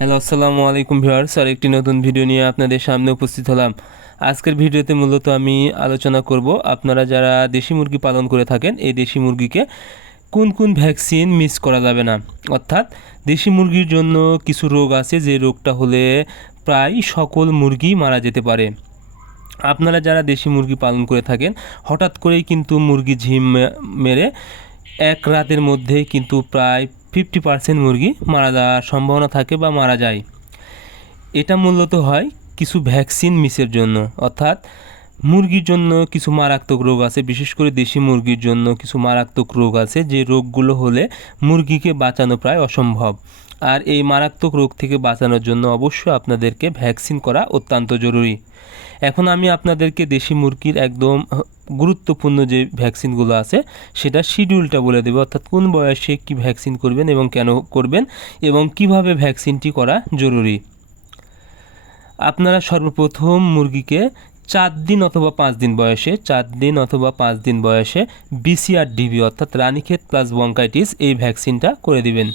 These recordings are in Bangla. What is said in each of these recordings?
হ্যালো, আসসালামু আলাইকুম ভিউয়ার্স। আর একটি নতুন ভিডিও নিয়ে আপনাদের সামনে উপস্থিত হলাম। আজকের ভিডিওতে মূলত আমি আলোচনা করব আপনারা যারা দেশি মুরগি পালন করে থাকেন এই দেশি মুরগিকে কোন কোন ভ্যাকসিন মিস করা যাবে না। অর্থাৎ দেশি মুরগির জন্য কিছু রোগ আছে যে রোগটা হলে প্রায় সকল মুরগি মারা যেতে পারে। আপনারা যারা দেশি মুরগি পালন করে থাকেন হঠাৎ করেই কিন্তু মুরগি ঝিম মেরে এক রাতের মধ্যেই কিন্তু প্রায় 50% মুরগি মারা যাওয়ার সম্ভাবনা থাকে বা মারা যায়। এটা মূলত হয় কিছু ভ্যাকসিন মিসের জন্য। অর্থাৎ মুরগির জন্য কিছু মারাত্মক রোগ আছে, বিশেষ করে দেশি মুরগির জন্য কিছু মারাত্মক রোগ আছে যে রোগগুলো হলে মুরগিকে বাঁচানো প্রায় অসম্ভব। আর এই মারাত্মক রোগ থেকে বাঁচানোর জন্য অবশ্যই আপনাদেরকে ভ্যাকসিন করা অত্যন্ত জরুরি। এখন আমি আপনাদেরকে দেশি মুরগির একদম গুরুত্বপূর্ণ যে ভ্যাকসিনগুলো আছে সেটা শিডিউলটা বলে দেবো। অর্থাৎ কোন বয়সে কি ভ্যাকসিন করবেন এবং কেন করবেন এবং কিভাবে ভ্যাকসিনটি করা জরুরি। আপনারা সর্বপ্রথম মুরগিকে 4 দিন অথবা 5 দিন বয়সে 4 দিন অথবা 5 দিন বয়সে BCR/DB অর্থাৎ রানীক্ষেত প্লাস ব্রঙ্কাইটিস এই ভ্যাকসিনটা করে দিবেন।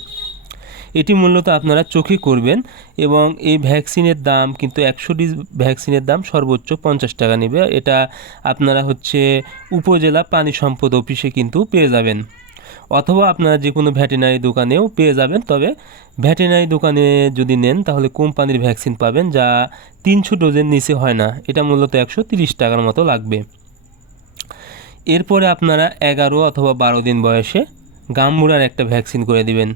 এটি মূলত আপনারা চোখে করবেন এবং এই ভ্যাকসিনের দাম কিন্তু 100টি ভ্যাকসিনের দাম সর্বোচ্চ 50 টাকা নেবে। এটা আপনারা উপজেলা প্রাণী সম্পদ অফিসে কিন্তু পেয়ে যাবেন, অথবা আপনারা যে কোনো ভেটেরিনারি দোকানেও পেয়ে যাবেন। তবে ভেটেরিনারি দোকানে যদি নেন তাহলে কোম্পানির ভ্যাকসিন পাবেন যা 300 ডোজের নিচে হয় না, এটা মূলত 130 টাকার মতো লাগবে। এরপরে আপনারা 11 অথবা 12 দিন বয়সে গাম্বুরার একটা ভ্যাকসিন করে দিবেন।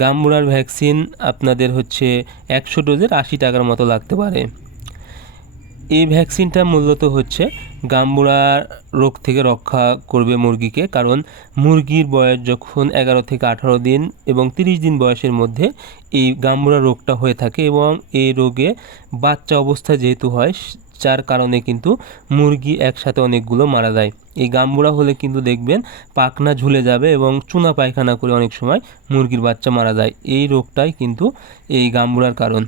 গাম্বুরার ভ্যাকসিন আপনাদের 100 ডোজের 80 টাকার মতো লাগতে পারে। এই ভ্যাকসিনটা মূলত গাম্বুরা রোগ থেকে রক্ষা করবে মুরগিকে, কারণ মুরগির বয়স যখন 11 থেকে 18 দিন এবং 30 দিন বয়সের মধ্যে এই গাম্বুরা রোগটা হয়ে থাকে এবং এই রোগে বাচ্চা অবস্থায় যেহেতু হয় যার কারণে কিন্তু মুরগি একসাথে অনেকগুলো মারা যায়। এই গাম্বুরা হলে কিন্তু দেখবেন পাখনা ঝুলে যাবে এবং চুনা পায়খানা করে অনেক সময় মুরগির বাচ্চা মারা যায়। এই রোগটাই কিন্তু এই গাম্বুরার কারণ।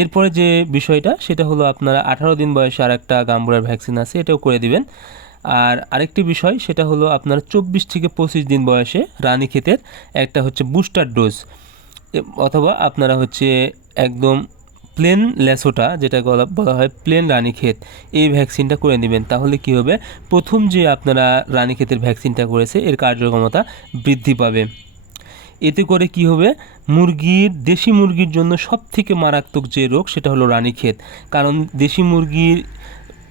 এরপরে যে বিষয়টা সেটা হলো আপনারা 18 দিন বয়সে আরেকটা গাম্বুরার ভ্যাকসিন আছে, এটাও করে দিবেন। আর আরেকটি বিষয় সেটা হলো আপনারা 24 থেকে 25 দিন বয়সে রানীক্ষেতের একটা বুস্টার ডোজ, অথবা আপনারা একদম প্লেন লেসোটা যেটা বলা হয় প্লেন রানীক্ষেত, এই ভ্যাকসিনটা করে নেবেন। তাহলে কি হবে, প্রথম যে আপনারা রানীক্ষেতের ভ্যাকসিনটা করেছে এর কার্যক্ষমতা বৃদ্ধি পাবে। এতে করে কি হবে, দেশি মুরগির জন্য সবথেকে মারাত্মক যে রোগ সেটা হলো রানীক্ষেত। কারণ দেশি মুরগির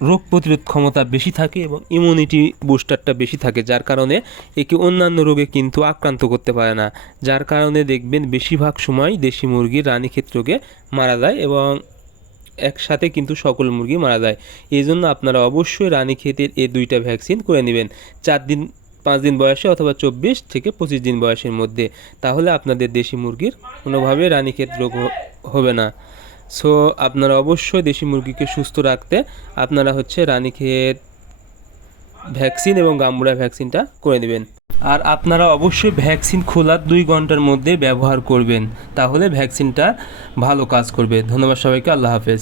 রোগ প্রতিরোধ ক্ষমতা বেশি থাকে এবং ইমিউনিটি বুস্টারটা বেশি থাকে, যার কারণে একে অন্যান্য রোগে কিন্তু আক্রান্ত করতে পারে না। যার কারণে দেখবেন বেশিরভাগ সময় দেশি মুরগির রানীক্ষেত রোগে মারা যায় এবং একসাথে কিন্তু সকল মুরগি মারা যায়। এই জন্য আপনারা অবশ্যই রানীক্ষেতের এই দুইটা ভ্যাকসিন করে নেবেন 4 দিন 5 দিন বয়সে অথবা 24 থেকে 25 দিন বয়সের মধ্যে। তাহলে আপনাদের দেশি মুরগির কোনোভাবে রানীক্ষেত রোগ হবে না। সো আপনারা অবশ্যই দেশি মুরগিকে সুস্থ রাখতে আপনারা রানীক্ষেত ভ্যাকসিন এবং গাম্বুরা ভ্যাকসিনটা করে নেবেন। আর আপনারা অবশ্যই ভ্যাকসিন খোলার 2 ঘন্টার মধ্যে ব্যবহার করবেন, তাহলে ভ্যাকসিনটা ভালো কাজ করবে। ধন্যবাদ সবাইকে, আল্লাহ হাফেজ।